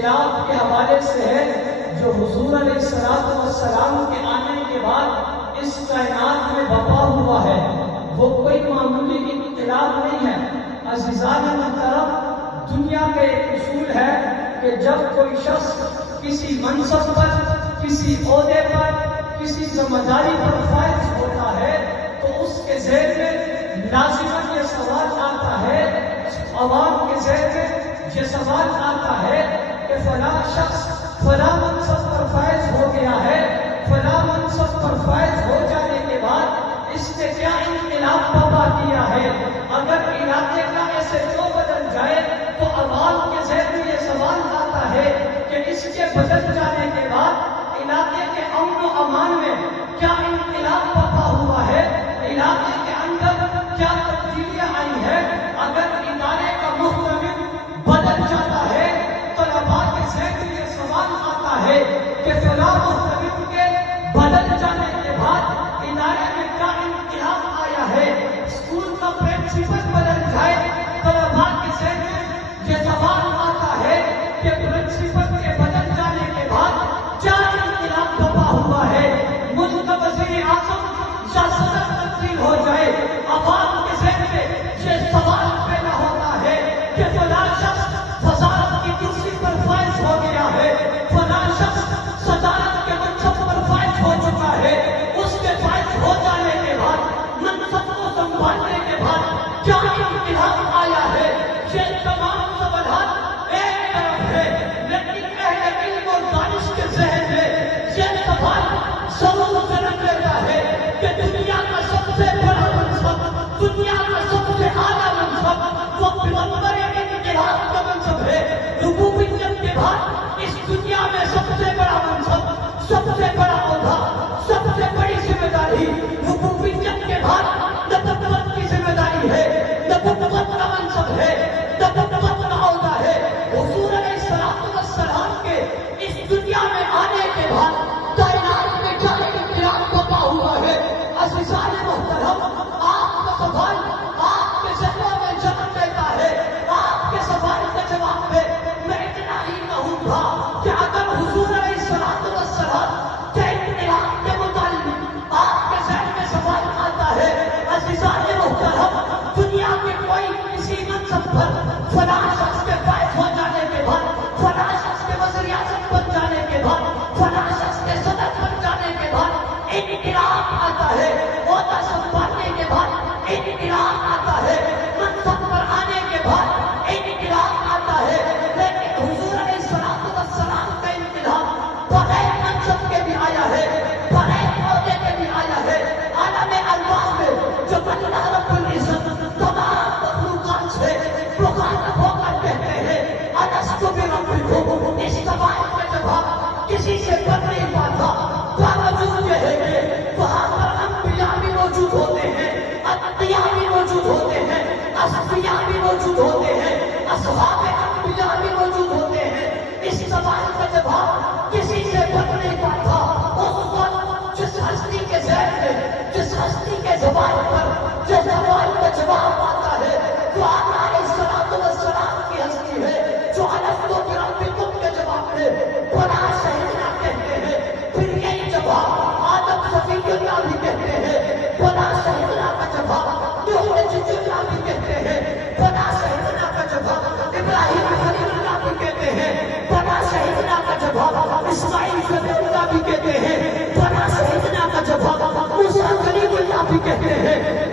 انقلاب کے حوالے سے ہے جو حضور علیہ السلام کے آنے کے بعد اس کائنات میں برپا ہوا ہے، وہ کوئی معمولی انقلاب نہیں ہے۔ عزیزان محترم، دنیا کا ایک اصول ہے کہ جب کوئی شخص کسی منصب پر، کسی عہدے پر، کسی ذمہ داری پر فائز ہوتا ہے تو اس کے ذہن میں لازماً یہ سوال آتا ہے، عوام کے ذہن میں یہ سوال آتا ہے کہ فلاں شخص فلاں منصب پر فائز ہو گیا ہے، فلاں منصب پر فائز ہو جانے کے بعد اس نے کیا انقلاب برپا کیا ہے؟ اگر علاقے کا ایسے جو بدل جائے تو عوام کے ذہن میں یہ سوال آتا ہے کہ اس کے بدل جانے کے بعد علاقے کے امن و امان میں کیا انقلاب برپا ہوا ہے، علاقے کے اندر کیا تبدیلیاں آئی ہیں؟ اگر ادارے کا محتمل بدل جاتا ہے تو طلباء کے ذہن میں یہ سوال آتا ہے کہ فلاں محتمل کے بدل جانے کے بعد ادارے میں کیا انقلاب آیا ہے؟ اسکول کا پرنسپل بدل جائے طلباء کے ذہن میں یہ سوال آتا ہے کہ پرنسپل کے بدل جانے کے بعد کیا انقلاب برپا ہوا ہے؟ ملک کا وزیر اعظم یا صدر تبدیل ہو جائے، عوام کے ذہن میں یہ سوال پیدا ہوتا ہے کہ فلاں شخص وزارت کی کرسی پر فائز ہو گیا ہے، فلاں شخص صدارت کے منصب پر فائز ہو چکا ہے، اس کے فائز ہو جانے کے بعد منصب کو سنبھالنے کے بعد کیا انقلاب آیا ہے؟ یہ تمام سوالات ایک طرف ہے، لیکن اہل علم اور دانش کے ذہن میں یہ سوال ضرور جنم لیتا ہے کہ دنیا کا سب سے بڑا منصب، دنیا کا سب سے اعلیٰ منصب وہ پیغمبر انقلاب کا منصب ہے۔ ربوبیت کے بعد اس دنیا میں سب سے بڑا منصب، سب سے بڑا عہدہ، سب سے بڑی ذمہ داری ربوبیت کے بعد نبوت کی ذمہ داری ہے، نبوت کا منصب ہے، نبوت کا عہدہ ہے۔ حضور علیہ السلام کے اس دنیا میں آنے کے بعد کائنات میں کیا انقلاب برپا ہوا ہے؟ عزیزان محترم، آپ کا سوال آپ کے ذہنوں میں جنم لیتا ہے۔ آپ کے سوال کے جواب میں اتنا ہی کہوں گا کہ اگر حضور علیہ السلام کے انقلاب کے متعلق آپ کے ذہن میں سوال آتا ہے، عزیزان محترم، دنیا کے کوئی کسی منصب پر فلاں شخص کے فائز ہو جانے کے بعد، فلاں شخص کے وزیر اعظم بن جانے کے بعد، فلاں شخص کے صدر بن جانے کے بعد انقلاب آتا ہے، عہدہ سنبھالنے کے بعد انقلاب آتا ہے، منصب پر آنے کے بعد انقلاب آتا ہے، لیکن حضور علیہ السلام کا انقلاب بغیر منصب کے بھی آیا ہے، بغیر عہدے کے بھی آیا ہے۔ عالم ارواح میں جب اللہ رب العزت تمام مخلوقات سے مخاطب ہو کر کہتے ہیں الست بربکم، اس سوال کا جواب کسی سے بن نہیں پاتا، باوجود یہ ہے کہ وہاں پر انبیاء بھی موجود ہوتے ہیں، اتقیاء بھی موجود ہوتے ہیں، اصفیاء بھی موجود ہوتے ہیں، اصحاب انبیاء بھی موجود ہوتے ہیں۔ اس سوال کا جواب کسی سے بن نہیں پاتا۔ اس وقت جس ہستی کے ذہن میں، جس ہستی کے زبان پر جو سوال کا جواب آتا ہے وہ آقا علیہ السلام کی ہستی ہے، جو الست بربکم کے جواب میں بلا شہیدنا کہتے ہیں۔ پھر یہی جواب آدم صفی اللہ بھی کہتے ہیں، بلا شہیدنا کا جواب نوح نجی اللہ بھی کہتے ہیں، بلا شہیدنا کا جواب ابراہیم خلیل اللہ بھی کہتے ہیں، بلا شہیدنا کا جواب اسماعیل ذبیح اللہ بھی کہتے ہیں، بلا شہیدنا کا جواب موسیٰ کلیم اللہ بھی کہتے ہیں۔